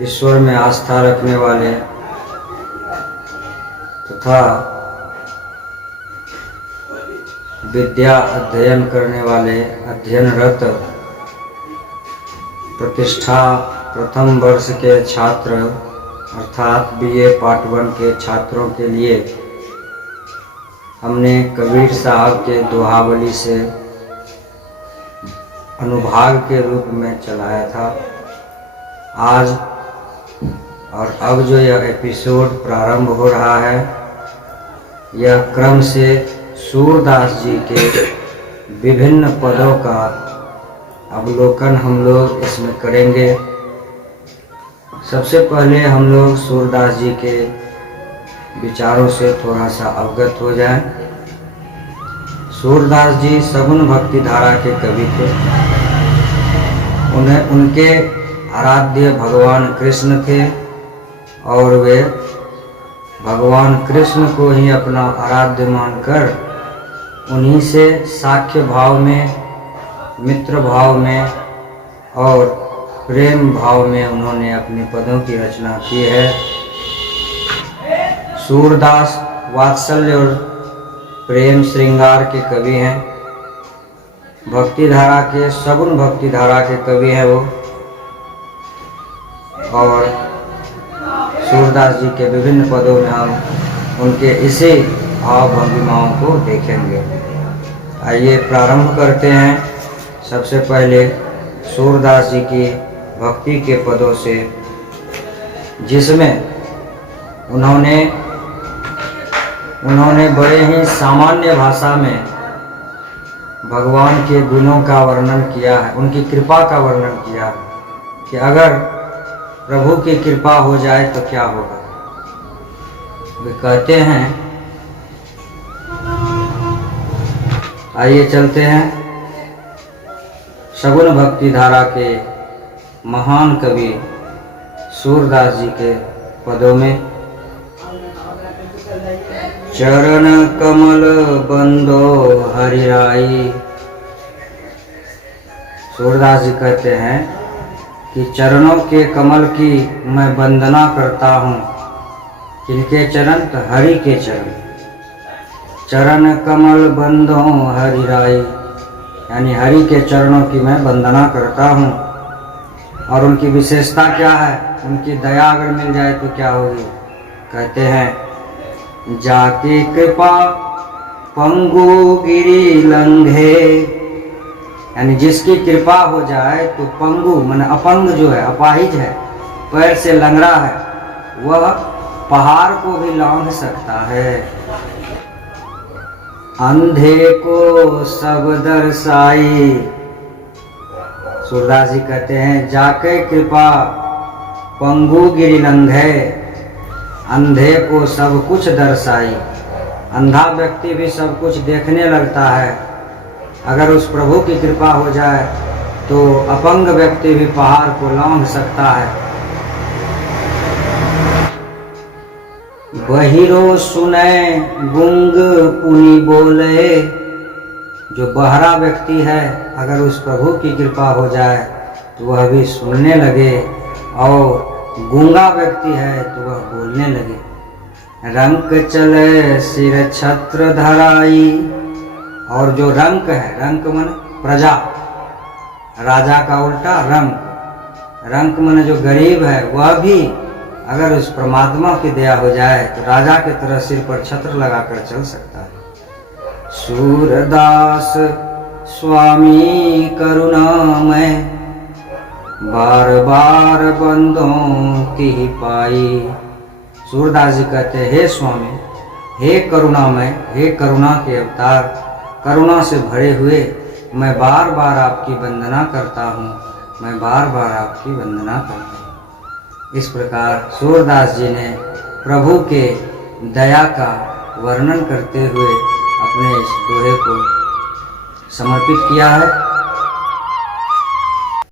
ईश्वर में आस्था रखने वाले तथा विद्या अध्ययन करने वाले अध्ययनरत प्रतिष्ठा प्रथम वर्ष के छात्र अर्थात बीए पार्ट 1 के छात्रों के लिए हमने कबीर साहब के दोहावली से अनुभाग के रूप में चलाया था। आज और अब जो यह एपिसोड प्रारंभ हो रहा है, यह क्रम से सूरदास जी के विभिन्न पदों का अवलोकन हम लोग इसमें करेंगे। सबसे पहले हम लोग सूरदास जी के विचारों से थोड़ा सा अवगत हो जाएं। सूरदास जी सगुण भक्ति धारा के कवि थे। उनके आराध्य भगवान कृष्ण थे और वे भगवान कृष्ण को ही अपना आराध्य मानकर उन्हीं से साख्य भाव में, मित्र भाव में और प्रेम भाव में उन्होंने अपने पदों की रचना की है। सूरदास वात्सल्य और प्रेम श्रृंगार के कवि हैं। भक्ति धारा के, सगुण भक्ति धारा के कवि हैं वो। और सूरदास जी के विभिन्न पदों में हम उनके इसी भाव भंगिमाओं को देखेंगे। आइए प्रारंभ करते हैं सबसे पहले सूरदास जी की भक्ति के पदों से, जिसमें उन्होंने बड़े ही सामान्य भाषा में भगवान के गुणों का वर्णन किया है, उनकी कृपा का वर्णन किया है कि अगर प्रभु की कृपा हो जाए तो क्या होगा। वे कहते हैं, आइए चलते हैं सगुण भक्ति धारा के महान कवि सूरदास जी के पदों में। चरण कमल बंदो हरिराई। सूरदास जी कहते हैं कि चरणों के कमल की मैं वंदना करता हूँ। किनके चरण? तो हरि के चरण। चरण कमल बंदो हरिराई, यानी हरि के चरणों की मैं वंदना करता हूँ। और उनकी विशेषता क्या है? उनकी दया अगर मिल जाए तो क्या होगी? कहते हैं, जाके कृपा पंगु गिरी लंघे, यानी जिसकी कृपा हो जाए तो पंगु मन अपंग जो है, अपाहिज है, पैर से लंगड़ा है, वह पहाड़ को भी लांघ सकता है। अंधे को सब दर्शाई। सूरदास जी कहते हैं, जाके कृपा पंगु गिरी लंघे, अंधे को सब कुछ दर्शाई। अंधा व्यक्ति भी सब कुछ देखने लगता है। अगर उस प्रभु की कृपा हो जाए तो अपंग व्यक्ति भी पहाड़ को लांघ सकता है। बहिरो सुने गुंग पुनि बोले। जो बहरा व्यक्ति है, अगर उस प्रभु की कृपा हो जाए तो वह भी सुनने लगे, और गूंगा व्यक्ति है तो वह बोलने लगे। रंक चले सिर छत्र धराई। और जो रंक है, रंक मन प्रजा, राजा का उल्टा रंक। रंक मन जो गरीब है, वह भी अगर उस परमात्मा की दया हो जाए तो राजा की तरह सिर पर छत्र लगाकर चल सकता है। सूरदास स्वामी करुणामय, बार बार बंदों की पाई। सूरदास जी कहते हैं, हे स्वामी, हे करुणामय, हे करुणा के अवतार, करुणा से भरे हुए, मैं बार बार आपकी वंदना करता हूँ, मैं बार बार आपकी वंदना करता हूँ। इस प्रकार सूरदास जी ने प्रभु के दया का वर्णन करते हुए अपने इस दोहे को समर्पित किया है।